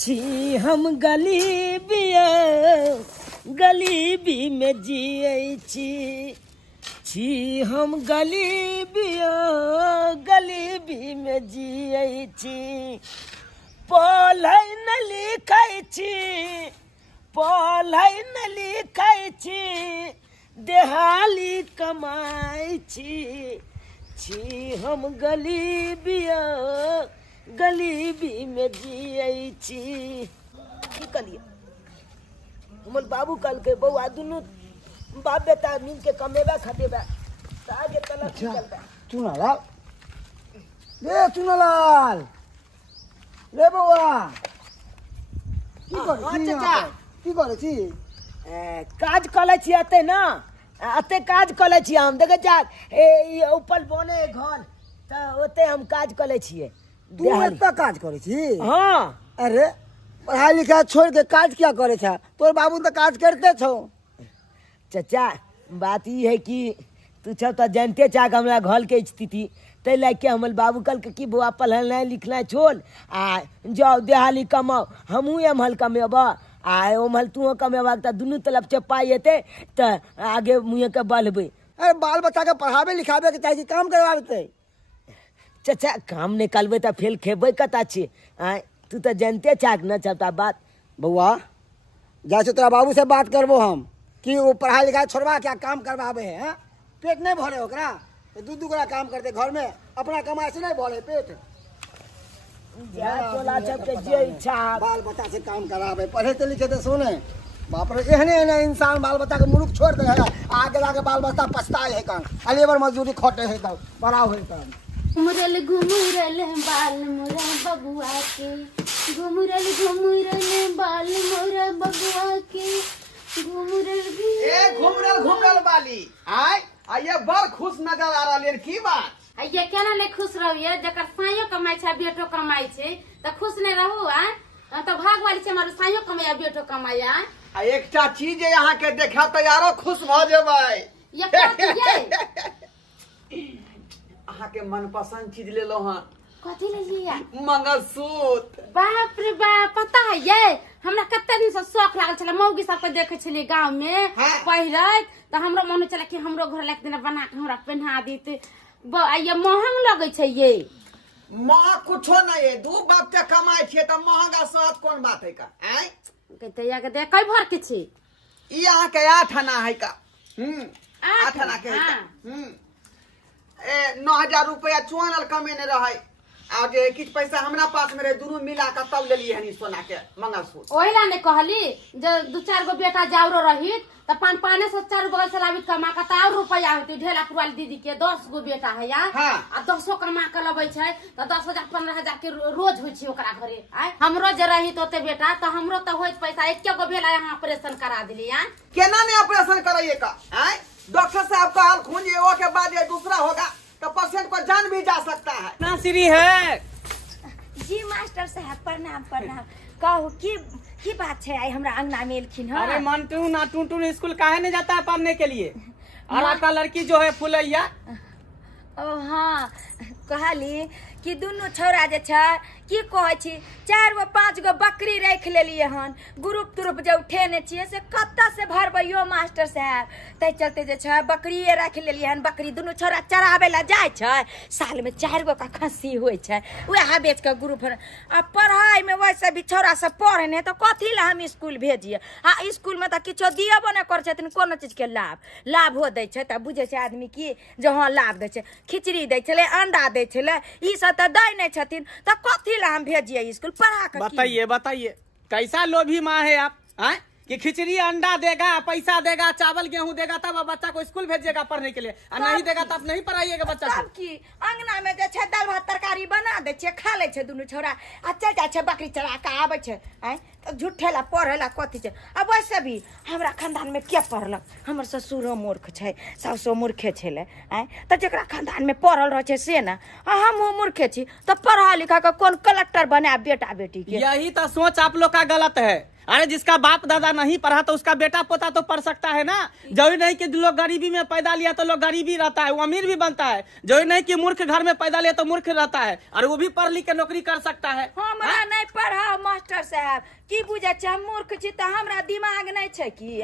छी हम गलीबिया गलीबी में जियै छी हम गलीबिया गलीबी में जियै छी पढ़ै न लिखै छी पढ़ै न लिखै छी देहाली कमाइ छी हम गलीबिया गलीबी में जियै छी की कलिए हमर बाबू कल के बउआ दुनू बाप बेटा मिल के कमेबा खटेबा त आगे तलक निकलबा। चुनालाल रे चुनालाल रे बउआ की करे छी चाचा की करे छी काज कले छी अते ना अते काज कले छी हम देखे जा ए ऊपर बने घर त ओते हम काज कले छिए। तू इतना काज करे छी? हाँ अरे पढ़ाई लिखाई छोड़ के काज क्या करे छा? तोर बाबू तो काज करते छो। चाचा बात ये है कि तू सब तो जानते चाह हमरा घर के स्थिति ते लाके हमर बाबू कल के की बुआ पढ़ना लिखना छोड़ आ जाओ देहाली कमाओ हमहू एमहल कमेबा आ ओमहल तू कमेबा त दुनू तरफ से पाई हेते त आगे मुँह के बढ़बे। अरे बाल बच्चा के पढ़ावे लिखावे के चाहिए काम करवाते। चाचा काम निकलबे त फेल खेबे कता छी तू तो जानते चाह न चलता बात। बउआ जैसे तोरा बाबू से बात करबो हम कि वो पढ़ाई लिखाई छोड़वा क्या काम करवावे है पेट नहीं भरे ओकरा तो दू गोरा काम करते घर में अपना कमाई से नहीं भरे पेट तोला सबके जे इच्छा बाल बच्चा से काम करावे पढ़े तो लिखे तो सुने बाप रे एहने एहने इंसान बाल बच्चा के मुरुख छोड़ दे है आगे लाके बाल बच्चा पछताए है काम लेबर मजदूरी खटे है तब बड़ा होई काम घुमुरल घुमुरल बाल मोरा बबुआ के घुमुरल घुमुरल बाल मोरा बबुआ के घुमुरल घुमरल बाली आये बड़ खुश नजर आ रहा की बात ये केना ले खुश रहिए जकर साइयो कमाई छै बेटो कमाई छै त खुश नहीं रहू तो भाग वाली छै मारो साइयो कमाया बेटो कमाया आ एकटा चीज यहाँ के देखा तो यारो खुश भ जेबै ये कथि ये अहाँ के मनपसंद चीज ले लो हां कथि ले लिया मंगलसूत्र। बाप रे बाप पता है ये हमरा कते दिन से शौक लागल छले मौगी सब के देखे छले गांव में पहिरत त हमरो मन चले कि हमरो घर लायक दिन बना के हमरा पहना देते ये महंग लगे छै ये मां कुछो नहीं है दू बाप के कमाई छे त महंगा सहत कोन बात है का कहते या के कई भर के छी ई अहाँ के 8 आना है का 8 आना के है का 9,000 रुपया चुआनल कमेने रहे आ जे किछ पैसा हमरा पास में रहे दुनू मिला के तब लेलिए हनी सोना के मंगलसूत्र। ओहिला ने कहली जे 2-4 गो बेटा जावरो रहित त 5-5 से 4 बगल से लाबित कमा के और रुपया होती ढेला पुरवाली दीदी के 10 गो बेटा है या आ 10 कमा के लबै छै त 10,000-15,000 के रोज होई छै ओकरा घरे हमरो जे रही तोते बेटा त हमरो त होइत पैसा एके गो भेला यहां ऑपरेशन करा दिली केना ने ऑपरेशन कराइए का डॉक्टर साहब का हाल खून ये के बाद ये दूसरा होगा तो पेशेंट को जान भी जा सकता है ना श्री है जी मास्टर साहब प्रणाम प्रणाम कहू की बात है आई हमरा अंगना में एलखिन अरे मंटू ना टून स्कूल काहे नहीं जाता है पढ़ने के लिए और आपका लड़की जो है फुलैया ओ हाँ कहली कि दुनू छौरा जे छै की कहै छी 4 गो 5 गो बकरी रख लेलिए हन ग्रुप तुरुप जे उठेने छिए से कत्ता से भरबैयो मास्टर साहब तै चलते जे छै बकरिए रख लेलिए हन बकरी दुनू छौरा चराबे ला जाय छै साल में 4 गो का खस्सी होय छै वएह बेच के ग्रुप आ पढ़ाई में वैसे भी छौरा सब पढ़े ने तो कथी ला हम स्कूल भेजिए आ स्कूल में त किछो दियबो नै कर छथिन कोनो चीज के लाभ हो दै छै त बुझे छै आदमी की जे हां लाभ दै छै खिचड़ी दै छले अंडा दै छले ई सब त दै नै छथिन त कथी ला हम भेजिए स्कूल पढ़ा के बताइए कैसा लोभी माँ है आप कि खिचड़ी अंडा देगा पैसा देगा चावल गेहूं देगा तब बच्चा को स्कूल भेजिएगा पढ़ने के लिए और नहीं देगा तब नहीं पढ़ाइएगा बच्चा को की अंगना में जे छै दाल भात तरकारी बना दे छै खा ले छै दुनू छौरा आ चल जाय छै बकरी चरा के आबै छै त झूठे ला पढ़े ला कथी छै अब वैसे भी हमरा खानदान में के पढ़लक हमर ससुरो मूर्ख छै सासो मूर्खे छले त जेकरा खानदान में पढ़ल रह छै से ना हम मूर्खे छी त पढ़ा लिखा के कोन कलेक्टर बना बेटा बेटी के यही तो सोच आप लोग का गलत है अरे जिसका बाप दादा नहीं पढ़ा तो उसका बेटा पोता तो पढ़ सकता है ना। जरूरी नहीं कि लोग गरीबी में पैदा लिया तो लोग गरीबी रहता है, वो अमीर भी बनता है। जरूरी नहीं कि मूर्ख घर में पैदा लिया तो मूर्ख रहता है, और वो भी पढ़ लिख के नौकरी कर सकता है। हमरा नहीं पढ़ाओ मास्टर साहब, की बुझे छै हम मूर्ख छी तो हमरा दिमाग नहीं छै की?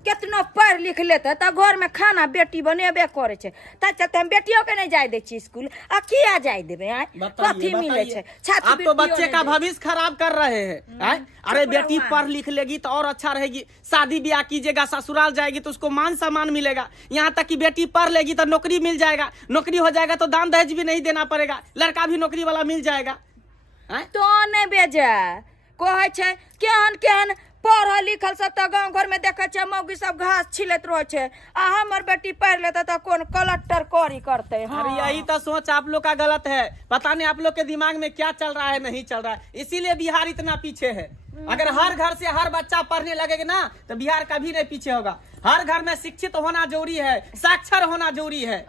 कितना पढ़ लिख लेते तो घर में खाना बेटी बनेबे करे छै, ता चलते हम बेटियों के नहीं जाय दे छी स्कूल। आ किया जाय देबे? कथी मिले छै? आप तो बच्चे का भविष्य खराब कर रहे हैं। अरे बेटी पढ़ लिख लेगी तो और अच्छा रहेगी, शादी ब्याह कीजिएगा, ससुराल जाएगी तो उसको मान सम्मान मिलेगा। यहाँ तक कि बेटी पढ़ लेगी तो नौकरी मिल जाएगा, नौकरी हो जाएगा तो दान दहेज भी नहीं देना पड़ेगा, लड़का भी नौकरी वाला मिल जाएगा। तो नहीं बेजा कहे छै केहन केहन पढ़ल लिखल सब तो गाँव घर में देखे छै मौगी सब घास छिलत रहे छै, आ हमर बेटी पढ़ लेता तो कौन कलेक्टर करी करते। अरे यही तो सोच आप लोग का गलत है। पता नहीं आप लोग के दिमाग में क्या चल रहा है, नहीं चल रहा है, इसीलिए बिहार इतना पीछे है। अगर हर घर से हर बच्चा पढ़ने लगेगा ना तो बिहार कभी नहीं पीछे होगा। हर घर में शिक्षित होना जरूरी है, साक्षर होना जरूरी है।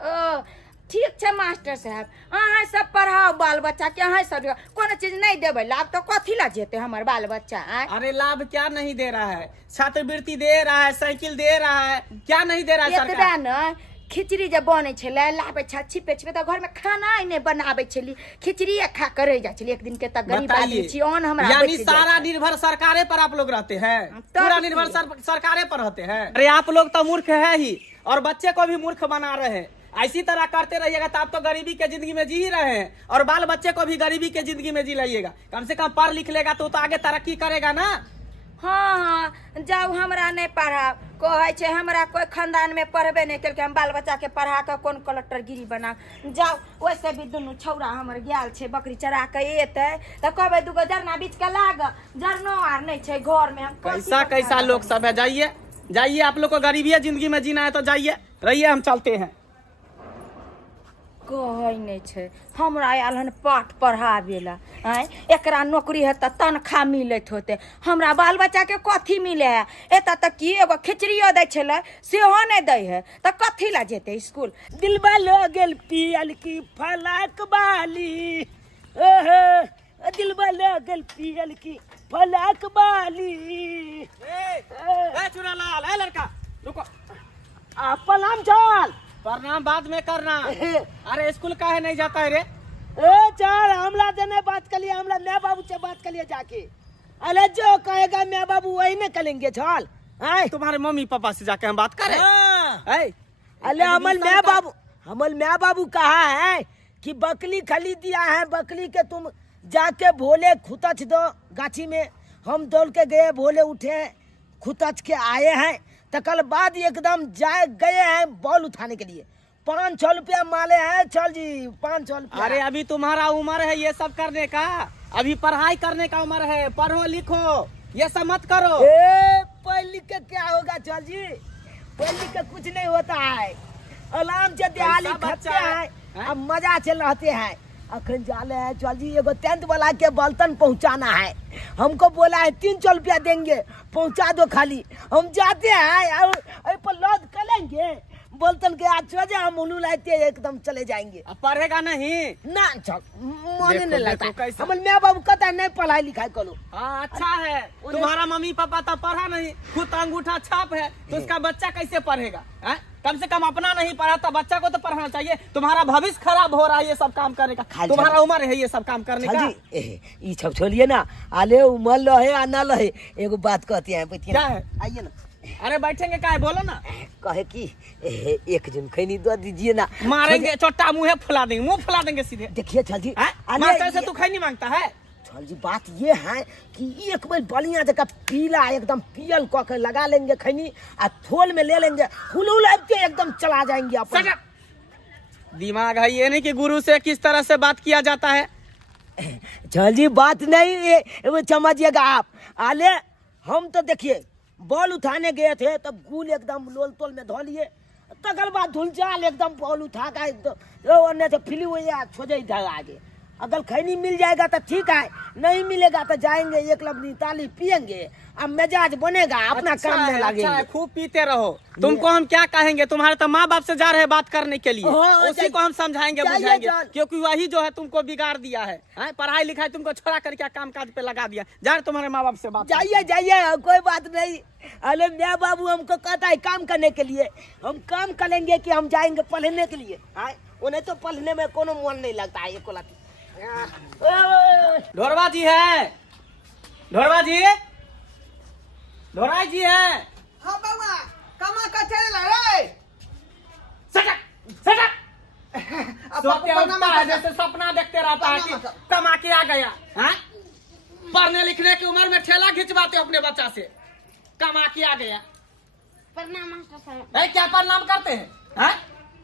ठीक है मास्टर साहब, अहाँ सब पढ़ाओ बाल बच्चा के, अहाँ सब कोनो चीज नहीं देवे लाभ तो कथी ला जेते हमर बाल बच्चा? अरे लाभ क्या नहीं दे रहा है, छात्रवृत्ति दे रहा है, साइकिल दे रहा है, क्या नहीं दे रहा है सरकार? न खिचड़ी जब बने छले लाबे छ छिपे छिपे तो घर में खाना ही नहीं बनाबे छली, खिचड़ी खा कर रह जा छली। एक दिन के तक गरीब आदमी छी ओन हमरा यानी सारा निर्भर सरकारे पर आप लोग रहते हैं, पूरा निर्भर सरकारे पर रहते हैं। अरे आप लोग तो मूर्ख है ही और बच्चे को भी मूर्ख बना रहे हैं। ऐसी तरह करते रहिएगा तो आप तो गरीबी के जिंदगी में जी ही रहे हैं, और बाल बच्चे को भी गरीबी के जिंदगी में जी लाइएगा। कम से कम पढ़ लिख लेगा तो आगे तरक्की करेगा ना। हाँ जाओ हमरा नहीं पढ़ा कहे छे, हमरा कोई खानदान में पढ़बे नहीं करके हम बाल बच्चा के पढ़ा के कौन कलेक्टर गिरी बना। जाओ वैसे भी दुनू छौरा हमर गेल छे बकरी चरा के एते तो कहबे दुगो जरना बीच के लाग, जरनो आर नहीं छे घर में। हम कैसा कैसा लोग सब है। जाइए जाइए, आप लोग को गरीबी जिंदगी में जीना है तो जाइए, रहिए, हम चलते हैं। कहे नहीं छे हमरा आयल हन पाठ पढ़ाबे ला, एकरा नौकरी है तो तनख्वाह मिलत होते, हमरा बाल बच्चा के कथी मिले है? एता तक की एगो खिचड़ियो दै छले सेहो नहीं दै है, तो कथी ला जेते स्कूल? दिलबा लो गेल पियल की फलाक बाली, ओहो दिलबा लो गेल पियल की फलाक बाली। चुरा लाल है लड़का, रुको। प्रणाम चल। प्रणाम बाद में करना। अरे स्कूल काहे नहीं जाता है रे? चल हमला देने बात कर लिए, हमला मैं बाबू से बात कर लिए जाके। अरे जो कहेगा मैं बाबू वही न करेंगे। चल तुम्हारे मम्मी पापा से जाके हम बात करें। अरे हमल मैं बाबू कहा है कि बकरी खरीद दिया है, बकरी के तुम जाके भोले खुतच दो गाछी में। हम दौड़ के गए, भोले उठे, खुतच के आए हैं, तो कल बाद एकदम जाए गए हैं बॉल उठाने के लिए। 500 रुपया माले हैं। चल जी 500 रुपया। अरे अभी तुम्हारा उम्र है ये सब करने का, अभी पढ़ाई करने का उम्र है, पढ़ो लिखो, ये सब मत करो। पढ़ लिख के क्या होगा? चल जी पढ़ लिख के कुछ नहीं होता है, आराम से दिहाड़ी खाते हैं, अब मजा से रहते हैं। अखन जाले है चल जी एगो 10th वाला के बर्तन पहुंचाना है, हमको बोला है 300 रुपया देंगे, पहुंचा दो खाली। हम जाते हैं और पर लौट करेंगे बोलतन के आज सोचे हम उल्लू लाते एकदम चले जाएंगे। अब पढ़ेगा नहीं ना, चल मन नहीं लगता। हमल मैं बाबू कहता है नहीं पढ़ाई लिखाई करो। हाँ अच्छा है, तुम्हारा मम्मी पापा तो पढ़ा नहीं, खुद अंगूठा छाप है, तो उसका बच्चा कैसे पढ़ेगा? कम से कम अपना नहीं पढ़ा तो बच्चा को तो पढ़ाना चाहिए। तुम्हारा भविष्य खराब हो रहा है ये सब काम करने का, तुम्हारा उम्र है ये सब काम करने का। ये सब छोड़िए ना, आले उम्र लहे आ ना लहे, एगो बात कहते हैं, क्या है? आइए ना। अरे बैठेंगे क्या है, बोलो ना। कहे कि एक जन खैनी दो दीजिए ना, मारेंगे चोटा मुँह फुला देंगे, मुँह फुला देंगे सीधे। देखिए छल जी मास्टर से तू खैनी मांगता है? छल जी बात ये है कि एक बार बढ़िया जगह पीला एकदम पियल कह के लगा लेंगे खैनी, आ थोल में ले लेंगे, हुलूल एकदम चला जाएंगे अपन। दिमाग है ये नहीं कि गुरु से किस तरह से बात किया जाता है। छल जी बात नहीं वो समझिएगा आप। आले हम तो देखिए बॉल उठाने गए थे तब गुल एकदम लोल तोल में धो लिए, तकर बाद धुलचाल एकदम बॉल उठा कर से फिली हुई छोड़े इधर आगे। अगर खैनी मिल जाएगा तो ठीक है, नहीं मिलेगा तो जाएंगे एक लबनी ताली पियेंगे, अब मिजाज बनेगा, अपना काम में लगेंगे। खूब पीते रहो। तुमको हम क्या कहेंगे, तुम्हारे तो माँ बाप से जा रहे बात करने के लिए, हाँ, उसी को हम समझाएंगे बुझाएंगे, क्योंकि वही जो है तुमको बिगाड़ दिया है। पढ़ाई लिखाई तुमको छोड़ा करके काम काज पे लगा दिया। जा रहे तुम्हारे माँ बाप से बात। जाइए जाइए, कोई बात नहीं। अरे मेरा बाबू हमको कहता है काम करने के लिए, हम काम करेंगे कि हम जाएंगे पढ़ने के लिए। उन्हें तो पढ़ने में कोनो मन नहीं लगता है। ढोरवा जी है, ढोरवा जी, ढोराई जी है। हाँ बउआ, कमा का चल रे। सटक सटक। सोते उठता है जैसे सपना देखते रहता है कि कमा के आ गया। पढ़ने लिखने की उम्र में ठेला खिंचवाते हो अपने बच्चा से, कमा के आ गया। प्रणाम मास्टर साहब। क्या प्रणाम करते हैं?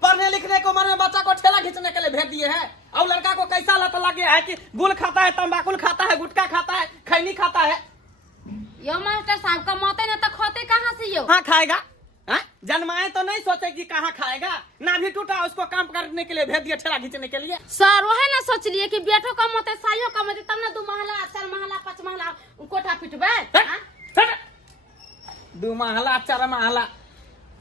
पढ़ने लिखने की उम्र में बच्चा को ठेला खींचने के लिए भेज दिए हैं। और लड़का को कैसा लत लग गया है कि गुल खाता है, तंबाकू खाता है, गुटखा खाता है, खैनी खाता है। यो मास्टर साहब कमाते ना तो खाते कहाँ से यो? हाँ खाएगा। जन्माए तो नहीं सोचे कि कहाँ खाएगा, ना भी टूटा उसको काम करने के लिए भेज दिया ठेला खींचने के लिए। सर वही ना सोच लिए कि बेटो कमाते साइयो कमाते तब ना 2 महला 4 महला 5 महला कोठा पिटबे। 2 महला 4 महला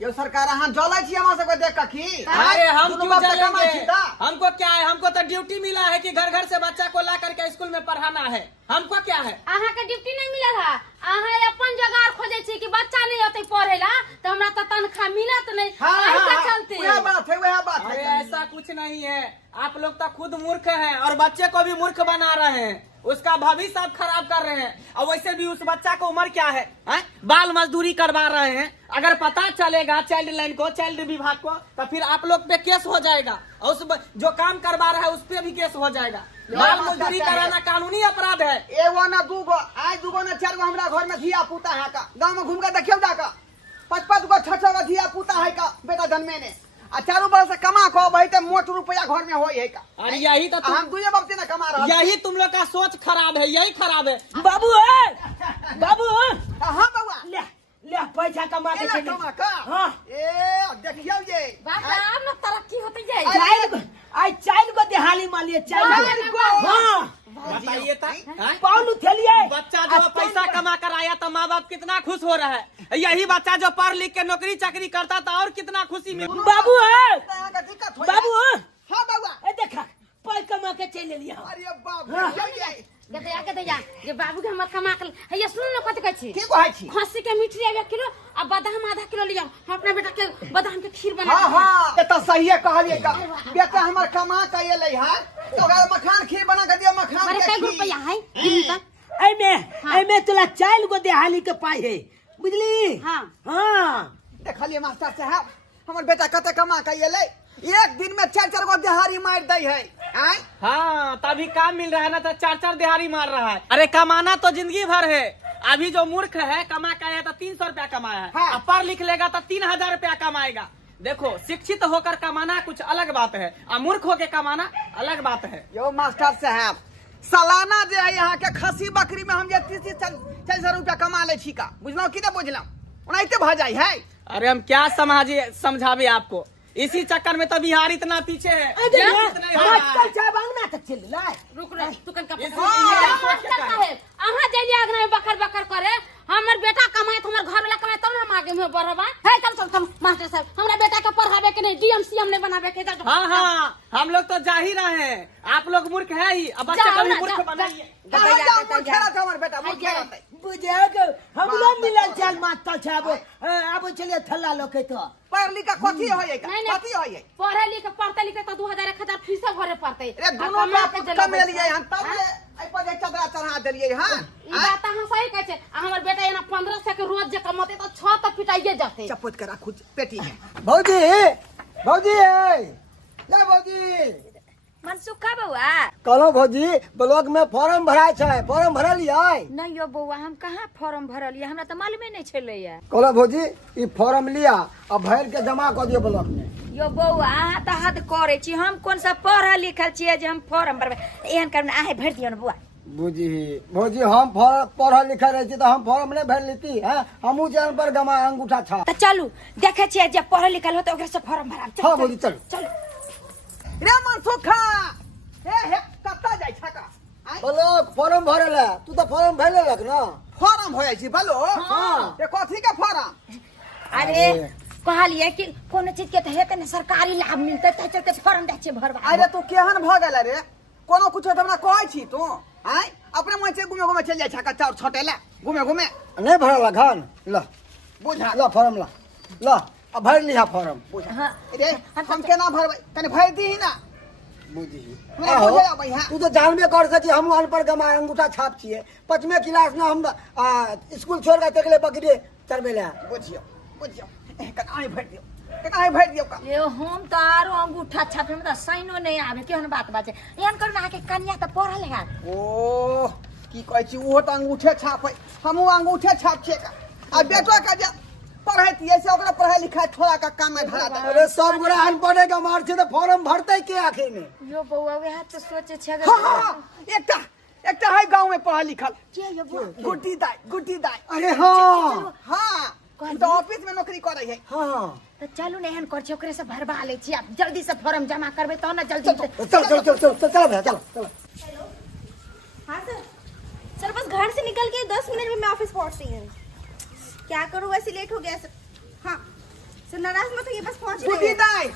यो सरकार अहाँ जलै छी हमरा सबके देख के की? अरे हम दुनू क्यों बाप के जलेंगे? कमाई छी ता? हमको क्या है, हमको तो ड्यूटी मिला है कि घर घर से बच्चा को ला करके स्कूल में पढ़ाना है। हमको क्या है? अहाँ के ड्यूटी नहीं मिलल है, अहाँ अपन जगार खोजे छी कि बच्चा नहीं होते पढ़े ला तो हमरा तो तनख्वाह मिलत नहीं। ऐसा चलते वह बात है, वह बात अरे है। ऐसा कुछ नहीं है, आप लोग तो खुद मूर्ख हैं और बच्चे को भी मूर्ख बना रहे हैं, उसका भविष्य आप खराब कर रहे हैं। और वैसे भी उस बच्चा को उम्र क्या है? बाल मजदूरी करवा रहे हैं। अगर पता चलेगा चाइल्ड लाइन को, चाइल्ड विभाग को, तो फिर आप लोग पे केस हो जाएगा और उस जो काम करवा रहा है उस पे भी केस हो जाएगा। बाल मजदूरी कराना कानूनी अपराध है। एगो ना दूगो, आज दूगो ना 4 गो हमरा घर में धिया पुता है का, गांव में घूम के देखियो जाका 5-5 गो 6-6 गो धिया पुता है का बेटा जन्मे ने, आ 4 बरस से कमा को बहुत मोट रुपया घर में होई है का। और यही तो हम 2 वक्त ना कमा रहा। यही तुम लोग का सोच खराब है, यही खराब है। बाबू बाबू हां बउआ ले ले पैसा कमा के एला चली। कमा का। हाँ। ए देखियो ये बाबा अब ना तरक्की होती जाए। चाइल्ड को दिहाली मान लिए, चाइल्ड को। हाँ बताइए तो, पाउलू थेलिए। बच्चा जो पैसा कमा कर आया तो माँ बाप कितना खुश हो रहा है। यही बच्चा जो पढ़ लिख के नौकरी चाकरी करता था और कितना खुशी में। बाबू है का दिक्कत हो। बाबू हां बउआ। ए देखा पैसा कमा के चल लिया। अरे बाप रे ये गदया ये बाबू के हमर कमा के ये सुन न कत कहै छी की कहै छी? खस्सी के मिठरी 1 किलो आ बादाम आधा किलो लिया, हम अपना बेटा के बादाम के खीर बना हाँ हाँ ये तो सही है कहलिए का। बेटा हमर कमा के एलै है तो ओकरा मखान खीर बना के दिया, मखान अरे के कई खीर। रुपया है दिन तक। एमे तोला चाइल्ड को दिहाली के पाई है, बुझली? हाँ हाँ देखलिए मास्टर साहब हमर बेटा कते कमा के एलै, एक दिन में 4-4 गो दिहाड़ी मार दै है। आय हाँ तभी काम मिल रहा है ना, तो 4-4 दिहाड़ी मार रहा है। अरे कमाना तो जिंदगी भर है। अभी जो मूर्ख है कमा के आया तो 300 रुपया कमाया है। हाँ। अब पढ़ लिख लेगा तो 3000 रुपया कमाएगा। देखो शिक्षित होकर कमाना कुछ अलग बात है और मूर्ख होकर कमाना अलग बात है। यो मास्टर साहब सालाना जे है यहाँ के खस्सी बकरी में हम जे 30-40 रुपया कमा ले छी का, बुझलो कि नहीं बुझलो? ओनाइते भ जाई है। अरे हम क्या समझावे आपको, इसी चक्कर में तो बिहार इतना पीछे है। आजकल चाय अंगना तक चल रहा है। रुक रे तू कन का हाँ। अहाँ जइए आगना में बकर बकर करे, हमर बेटा कमाए तो हमर घर वाला कमाए तब हम आगे में बढ़बा है। चल मास्टर साहब हमरा बेटा के पढ़ावे के नहीं, डीएम सीएम नहीं बनावे के। हाँ हाँ हम लोग तो जा ही रहे हैं, आप लोग मूर्ख है ही, अब बच्चे को भी मूर्ख बनाइए। हमर बेटा मुझ खेलत बुझे हम लोग मिलल चल मास्टर साहब अब चलिए थल्ला लोके तो पढ़ लिख के कथी होय का, नहीं, कथी होय? पढ़े लिखे पढ़ते लिखे तो 2000-1000 फीस भरे पड़ते। रे दोनों बाप कमेलिए हम तब ले आई पर एक चदरा चढ़ा देलिए। हां ई बात अहाँ सही कहै छै। हमर बेटा एना 1500 के रोज जे कमाते तो 6 तक पिटाइए जाते। चपोत करा खुद पेटी में। भौजी भौजी ले भौजी मनसुखा बउआ कहलो भौजी ब्लॉक में फॉर्म भराय छै, फॉर्म भरलियै? नहीं यो बउआ हम कहाँ फॉर्म भरलियै, हमरा तो मालूमे नहीं छलैया। कहलो भौजी ई फॉर्म लिया और भर के जमा कर दियो ब्लॉक में। यो बउआ अहाँ तो हद करे छी, हम कौन सा पढ़ल लिखल छियै जे हम फॉर्म भरबै। एहन करना आहे भर दियौ न बउआ। बुझी भौजी हम पढ़ल लिखल रहे छी तो हम फॉर्म नहीं भर लेती है, हमू चैनल पर गमा अंगूठा छा। तो चलू देखे छियै जे पढ़ल लिखल होते ओकरा से फॉर्म भरा। हाँ भौजी चल। चल रे मनसुखा हे कत्ता जाइ छका ब्लॉक फॉर्म भरेला तू तो फॉर्म भर लेलक ना फॉर्म हो जाइ छी भलो हाँ। ये कथी के फॉर्म अरे कहलिए कि कोनो चीज के त हेतै ने सरकारी लाभ मिलतै त चलते फॉर्म दै छै भरबा अरे तू केहन भ गेल रे कोनो कुछ त हमरा कहै छी तू आय अपने मन से घुमे घुमे चल जाइ छका चाउर छटेला घुमे घुमे नहीं भरला घन ल बुझा ल फॉर्म ल अब भर लिहा फॉर्म हाँ रे हम केना भरबै तने भर दी ना बुझी हमरा बुझे अबै हां तू तो जानबे कर सकी हम अनपढ़ गमा अंगूठा छाप छिए 5वें क्लास में हम स्कूल छोड़ के तकले बकरी चरबे ले बुझियो कना ही भर दियो का ये हम त आरो अंगूठा छापे में त साइनो नहीं आवे केहन बात बाजे एहन कर ना के कन्या त पढ़ल है ओ की कहै छी ओहो त अंगूठे छाप है हमहू अंगूठे छाप छिए का आ बेटो का जे पढ़ैती ऐसे ओकरा पढ़ाई लिखाई थोड़ा का काम में धरा दे अरे सब गोरा अनपढ़े का मार छे तो फॉर्म भरते के आखिर में यो बउआ वे हाथ तो सोचे छै हां एकटा है गांव में पढ़ा लिखल के यो बउआ गुड्डी दाई अरे हाँ हां तो ऑफिस में नौकरी करे है हाँ तो चलू ने एहन कर छै ओकरे से भरबा ले छी आप जल्दी से फॉर्म जमा करबे तो ना जल्दी चल हाँ सर बस घर से निकल के 10 मिनट में मैं ऑफिस पहुंच रही हूँ क्या करूँ वैसे लेट हो गया सर हाँ सर नाराज मत होइए बस पहुंच गुड्डी दाई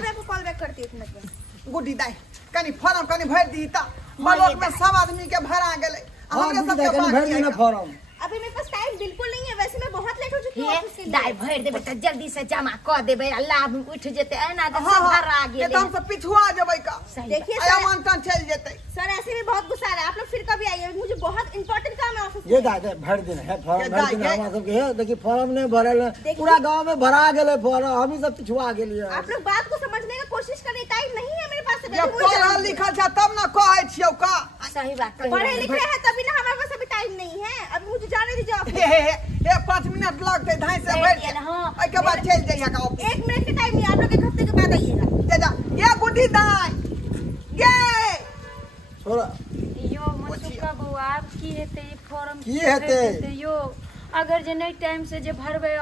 मैं आपको कॉल बैक करती हूँ एक मिनट में गुड्डी दाई कनी फॉर्म कनी भर दी ता ब्लॉक में सब आदमी के भरा गेले हमरे सब के भर देना फॉर्म अभी मेरे पास टाइम बिल्कुल नहीं है वैसे मैं बहुत लेट हो चुकी हूँ ऑफिस के लिए दाई भर देबे त जल्दी से जमा कर देबे लाभ उठ जेते एना त हाँ, सब भरा ये गेले तो हम सब पिछुआ जबै का सही देखिए आया सर मानता चल जेते सर ऐसे भी बहुत गुस्सा आ रहा है आप लोग फिर कभी आइए मुझे बहुत इंपॉर्टेंट काम है ऑफिस ये दादा भर देना है फॉर्म ये भर देना दाई, हमरा सब के है देखिए फॉर्म नहीं भरल है देखिए। पूरा गांव में भरा गेले फॉर्म हम ही सब पिछुआ गेलिए आप लोग बात को समझने का कोशिश करें टाइम नहीं है मेरे पास अभी ये मुझे पढ़ल जल्दी है। लिखल छ तब ना कहै छियौ का सही बात कही पढ़े लिखे हैं तभी ना हमारे पास अभी टाइम नहीं है अभी मुझे जाने दीजिए ऑफिस हे 5 मिनट लगते धाई से बैठ बैठ गेल, हाँ। ओइ के बाद चल जइया का ऑफिस 1 मिनट का टाइम नहीं आप लोग 1 हफ्ते के बाद आइएगा जा ये गुड्डी दाई ये छोड़ा यो मसुका बउआ अब की हेते ई फॉर्म की हेतै? यो अगर जे नहीं टाइम से जे भरबे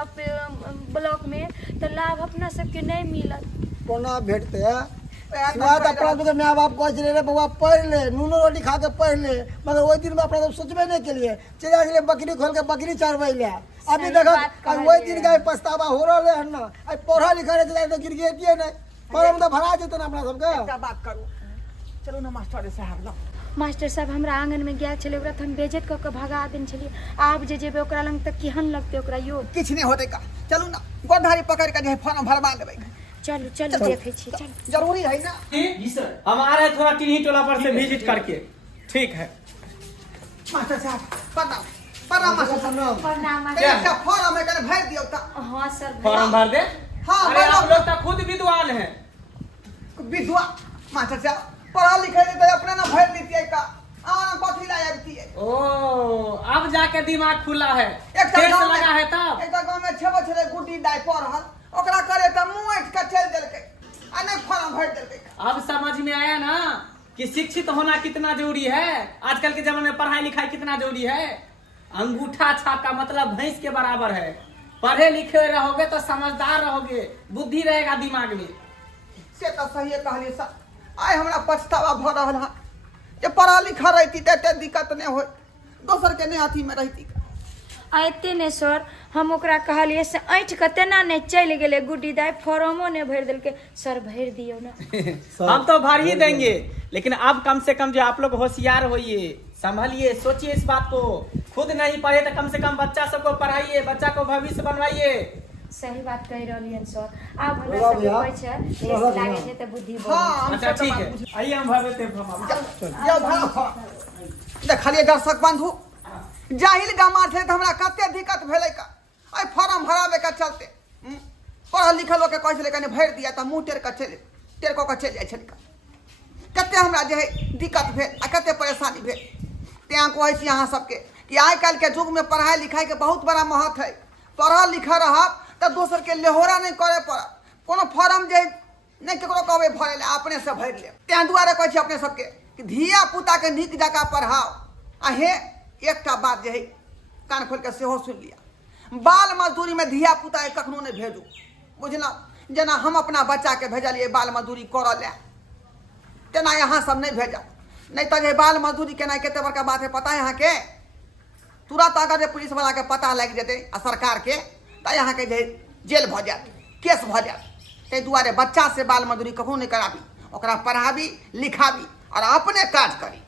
ब्लॉक में तो लाभ अपना सबके नहीं मिलत कोना भेटते है शुरुआत अपना तो माँ बाप कह रहे रे बउआ पढ़ ले नूनो रोटी खा के पढ़ ले मगर वही दिन में अपना तो सोचबे नहीं के लिए चले गेले बकरी खोल के बकरी चरबै ले अभी सही देखो बात कहलिए। वही दिन का पछतावा हो रहले है ना आई पढ़ा लिखा रहे तो गिरगिटिए नहीं फॉर्म तो भरा जेते ना अपना सबके क्या बात करू चलो ना मास्टर साहब लो मास्टर साहब हमरा आंगन में गया छले ओकरा त हम बेइज्जत क के भगा देन छलिए आब जे जेबे ओकरा लंग तक केहन लगते ओकरा यो किछ नहीं होते का चलू ना गोधारी पकड़ के जे फॉर्म भरवा लेबै चलू चलू देखे छी चल जरूरी है ना जी सर हम आ रहे हैं थोड़ा किन्हीं टोला पर से विजिट करके ठीक है मास्टर साहब प्रणाम मास्टर साहब प्रणाम क्या फॉर्म है करे भर दियो ता हां सर फॉर्म भर दे हाँ, अरे भरो। आप लोग तो खुद विद्वान हैं विधवा मास्टर साहब पढ़ा लिखा तो अपने ना भर दीजिए का आना कथी ला आबती है ओ अब जाके दिमाग खुला है एकटा टेस्ट गाँव में- लगा है तब एकटा गाँव में 6 बछड़े गुड्डी दाई पढ़ल ओकरा करे त मुंह ऐठ के चल देलकै आ नहीं फॉर्म भर देलकै अब समझ में आया ना कि शिक्षित होना कितना जरूरी है आजकल के जमाने में पढ़ाई लिखाई कितना जरूरी है अंगूठा छाप का मतलब भैंस के बराबर है पढ़े लिखे रहोगे तो समझदार रहोगे बुद्धि रहेगा दिमाग में से तो सही कहलिए सर आइ हमरा पछतावा भ रहल है जे पढ़ा लिखा रहती त एते दिक्कत नहीं होय दोसर के नहीं अथी में रहती आते ने सर हम ओकरा कहलिए से ऐठ के तेना नहीं चल गेले गुड्डी दाई फॉर्मो नहीं भर देलके सर भर दियो ना हम तो भर ही देंगे लेकिन अब कम से कम जो आप लोग होशियार होइए संभलिए सोचिए इस बात को खुद नहीं पढ़े तो कम से कम बच्चा सबको पढ़ाइए बच्चा को भविष्य बनवाइए सही बात कह रहलियन सर अब हमरा बोला सब भैया, कहै छै बोला टेस्ट लागे भैया। छै त बुद्धि हाँ बढ़ै हम अच्छा सब ठीक बात है बुझ- आइए हम भर देते हैं फॉर्म जाओ भाग देखलिए दर्शक बंधु जाहिल गामा थे तो हमरा कते दिक्कत भेलै का आई फॉर्म भरावे का चलते पढ़ल लिखल लोग के कहै छलै कने भर दिया त मुंह टेर क चल जाइ छलै कते हमरा जे है दिक्कत भेल आ कते परेशानी भेल तें कहै छी अहाँ सबके कि आइ काल्हि के युग में पढ़ाई लिखाई के बहुत बड़ा महत्व है पढ़ल लिखल रहब त दोसर के लेहोरा नहीं करे पड़त कोनो फॉर्म जे नहीं केकरो कहबै भरे ले अपने से भर ले तें दुआरे कहै छी अपने सबके कि धिया पुता के नीक जकाँ पढ़ाओ आ हे एकटा बात जे है कान खोल के सेहो सुन लिया बाल मजदूरी में धिया पुता के कखनो नहीं भेजू बुझलहुँ जेना हम अपना बच्चा के भेजलिए बाल मजदूरी करऽ ले तेना यहाँ सब नहीं भेजा, नहीं तो ये बाल मजदूरी केना केते बड़का बात है पता है यहाँ के। तुरंत अगर ये पुलिस वाला के पता लग जेते आ सरकार के, तो यहाँ के जेल भ जात, केस भ जात। ते दुआरे बच्चा से बाल मजदूरी कखनो नहीं कराबी, ओकरा पढ़ाबी लिखाबी और अपने काज करी।